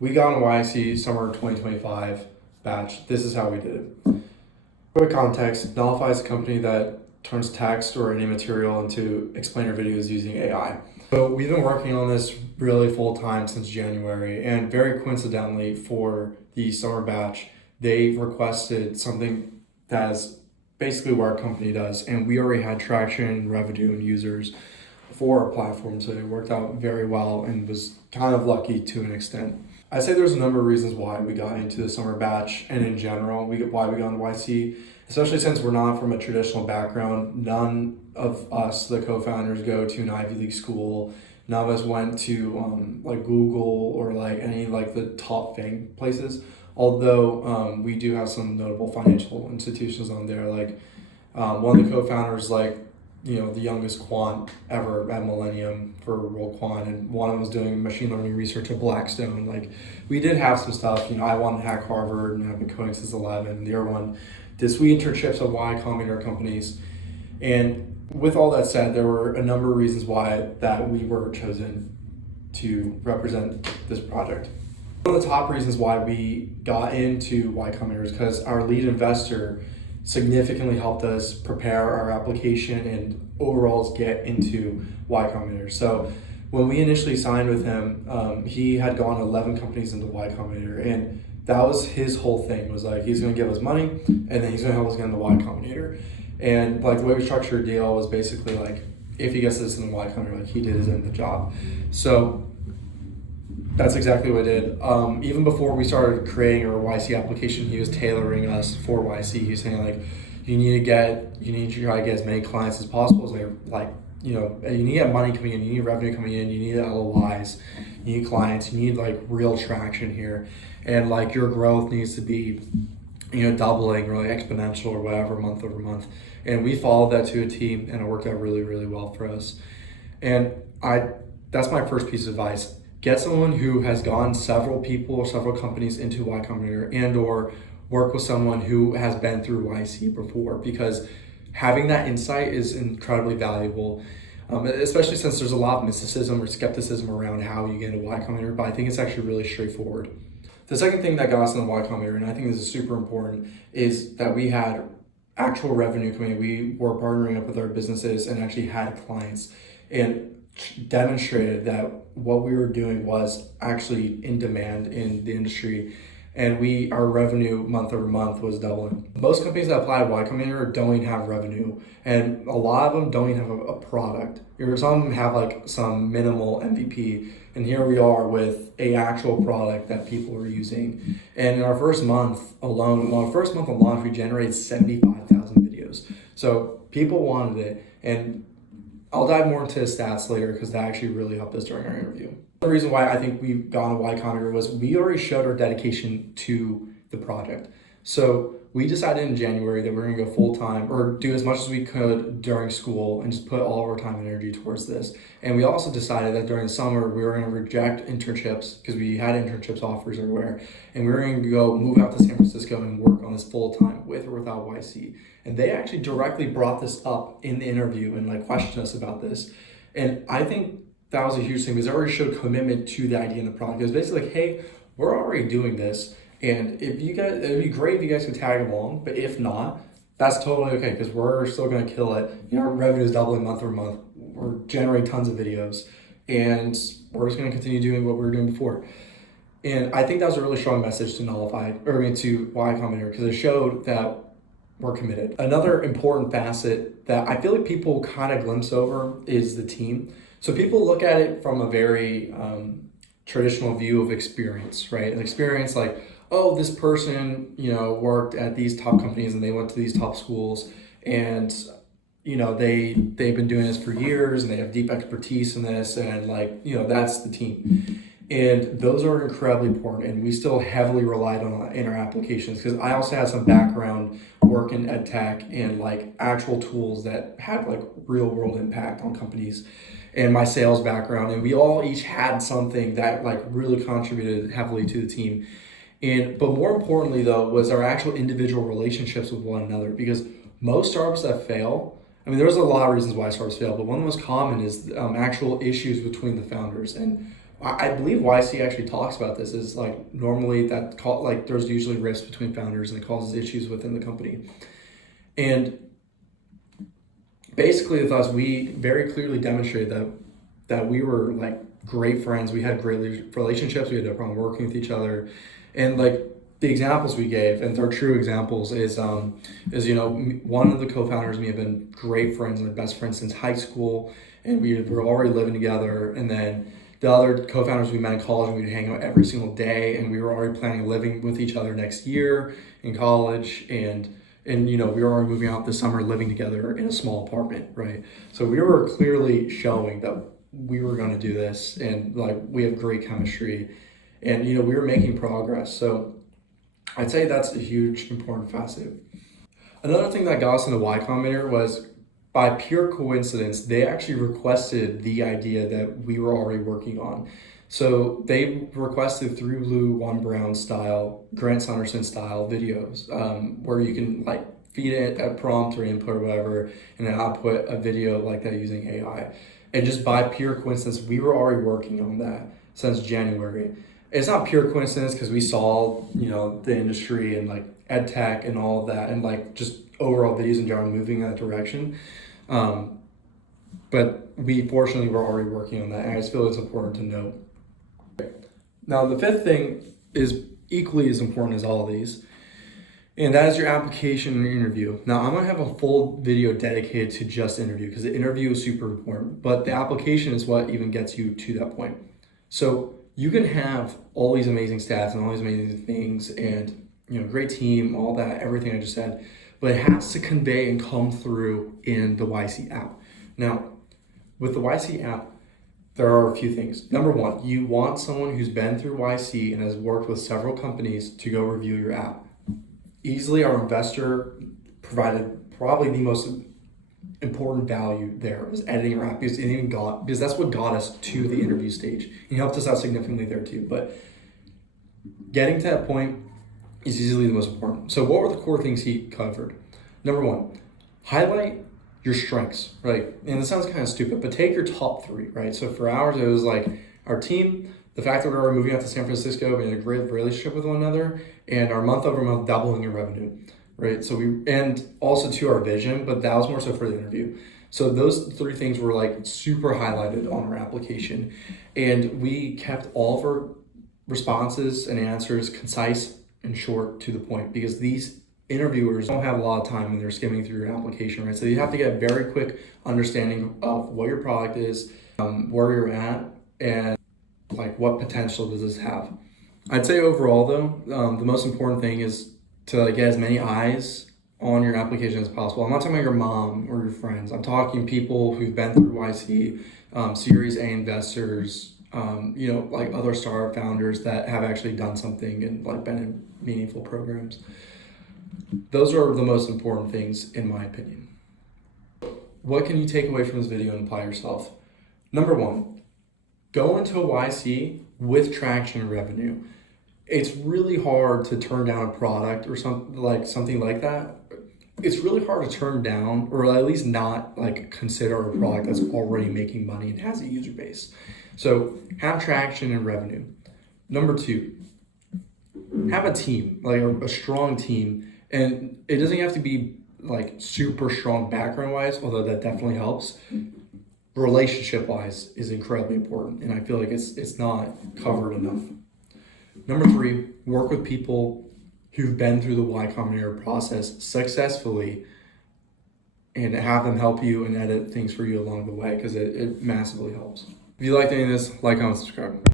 we got on YC summer 2025 batch. This is how we did it. Quick context, Knowlify is a company that turns text or any material into explainer videos using AI. So we've been working on this really full time since January, and very coincidentally for the summer batch, they requested something that's basically what our company does, and we already had traction, revenue, and users for our platform, so it worked out very well and was kind of lucky to an extent. I'd say there's a number of reasons why we got into the summer batch, and in general, why we got into YC, especially since we're not from a traditional background. None of us, the co-founders, go to an Ivy League school. None of us went to like Google or like any like the top FAANG places. Although we do have some notable financial institutions on there, like one of the co-founders, like, you know, the youngest quant ever at Millennium for World Quant, and one of them was doing machine learning research at Blackstone. Like, we did have some stuff. You know, I wanted to hack Harvard and I've been coding since 11. The other one did sweet internships at Y-Combinator companies. And with all that said, there were a number of reasons why that we were chosen to represent this project. One of the top reasons why we got into Y-Combinator is because our lead investor significantly helped us prepare our application and overall get into Y-Combinator. So when we initially signed with him, he had gone 11 companies into Y-Combinator, and that was his whole thing, was like, he's gonna give us money and then he's gonna help us get into Y-Combinator. And like the way we structured the deal was basically like, if he gets us in the Y-Combinator, like he did his end of the job. So that's exactly what I did. Even before we started creating our YC application, he was tailoring us for YC. He was saying like, you need to try to get as many clients as possible. So like, you know, you need to have money coming in, you need revenue coming in, you need LOIs, you need clients, you need like real traction here. And like your growth needs to be, you know, doubling or like exponential or whatever month over month. And we followed that to a T, and it worked out really, really well for us. And that's my first piece of advice. Get someone who has gotten several people or several companies into Y Combinator, and or work with someone who has been through YC before, because having that insight is incredibly valuable, especially since there's a lot of mysticism or skepticism around how you get into Y Combinator, but I think it's actually really straightforward. The second thing that got us into Y Combinator, and I think this is super important, is that we had actual revenue coming in. We were partnering up with our businesses and actually had clients, and demonstrated that what we were doing was actually in demand in the industry, and our revenue month over month was doubling. Most companies that apply to Y Combinator don't even have revenue, and a lot of them don't even have a product. Some of them have like some minimal MVP, and here we are with a actual product that people are using. And in our first month alone, on our first month of launch, we generated 75,000 videos. So people wanted it, and I'll dive more into the stats later because that actually really helped us during our interview. The reason why I think we've gone to Y Combinator was we already showed our dedication to the project. So we decided in January that we're gonna go full time or do as much as we could during school and just put all of our time and energy towards this. And we also decided that during the summer we were gonna reject internships because we had internships offers everywhere. And we were gonna go move out to San Francisco and work on this full time with or without YC. And they actually directly brought this up in the interview and like questioned us about this. And I think that was a huge thing because it already showed commitment to the idea and the product. It was basically like, hey, we're already doing this. And if you guys, it'd be great if you guys could tag along, but if not, that's totally okay because we're still gonna kill it. You know, our revenue is doubling month over month. We're generating tons of videos, and we're just gonna continue doing what we were doing before. And I think that was a really strong message to to Y Combinator, because it showed that we're committed. Another important facet that I feel like people kind of glimpse over is the team. So people look at it from a very traditional view of experience, right? An experience like, oh, this person, you know, worked at these top companies and they went to these top schools, and you know, they've been doing this for years and they have deep expertise in this, and like, you know, that's the team. And those are incredibly important, and we still heavily relied on in our applications, because I also had some background work in ed tech and like actual tools that had like real world impact on companies, and my sales background, and we all each had something that like really contributed heavily to the team. But more importantly though, was our actual individual relationships with one another, because most startups that fail, I mean, there's a lot of reasons why startups fail, but one of the most common is actual issues between the founders. And I believe YC actually talks about this, is like normally there's usually rifts between founders and it causes issues within the company. And basically with us, we very clearly demonstrated that we were like great friends. We had great relationships. We had no problem working with each other. And like the examples we gave, and they're true examples, is one of the co-founders and me have been great friends and best friends since high school, and we were already living together. And then the other co-founders we met in college, and we'd hang out every single day, and we were already planning living with each other next year in college, and we were already moving out this summer, living together in a small apartment, right? So we were clearly showing that we were going to do this, and like we have great chemistry, and we were making progress. So I'd say that's a huge important facet. Another thing that got us into Y Combinator was, by pure coincidence, they actually requested the idea that we were already working on. So they requested 3 Blue, 1 Brown style, Grant Sanderson style videos, where you can like feed it a prompt or input or whatever, and then output a video like that using AI. And just by pure coincidence, we were already working on that since January. It's not pure coincidence because we saw, the industry and like ed tech and all of that, and like just overall videos in general moving in that direction. But we fortunately were already working on that, and I just feel it's important to note. Now, the 5th thing is equally as important as all of these, and that is your application and your interview. Now, I'm gonna have a full video dedicated to just interview because the interview is super important, but the application is what even gets you to that point. So you can have all these amazing stats and all these amazing things and great team, all that, everything I just said, but it has to convey and come through in the YC app. Now, with the YC app, there are a few things. Number 1, you want someone who's been through YC and has worked with several companies to go review your app. Easily, our investor provided probably the most important value there was editing our app, because that's what got us to the interview stage. He helped us out significantly there too, but getting to that point is easily the most important. So what were the core things he covered? Number 1, highlight your strengths, right? And it sounds kind of stupid, but take your top 3, right? So for ours, it was like our team, the fact that we were moving out to San Francisco, we had a great relationship with one another, and our month-over-month doubling in revenue, right? And also to our vision, but that was more so for the interview. So those 3 things were like super highlighted on our application, and we kept all of our responses and answers concise and short to the point, because these interviewers don't have a lot of time when they're skimming through your application, right? So you have to get a very quick understanding of what your product is, where you're at, and like what potential does this have. I'd say overall though, the most important thing is to like get as many eyes on your application as possible. I'm not talking about your mom or your friends. I'm talking people who've been through YC, Series A investors, like other startup founders that have actually done something and like been in meaningful programs. Those are the most important things in my opinion. What can you take away from this video and apply yourself? Number 1, go into a YC with traction and revenue. It's really hard to turn down a product or something like that. It's really hard to turn down, or at least not like consider a product that's already making money and has a user base. So have traction and revenue. Number 2, have a team, like a strong team. And it doesn't have to be like super strong background wise, although that definitely helps. Relationship wise is incredibly important, and I feel like it's not covered enough. Number 3, work with people who've been through the Y Combinator process successfully and have them help you and edit things for you along the way, because it massively helps. If you liked any of this, like, comment, subscribe.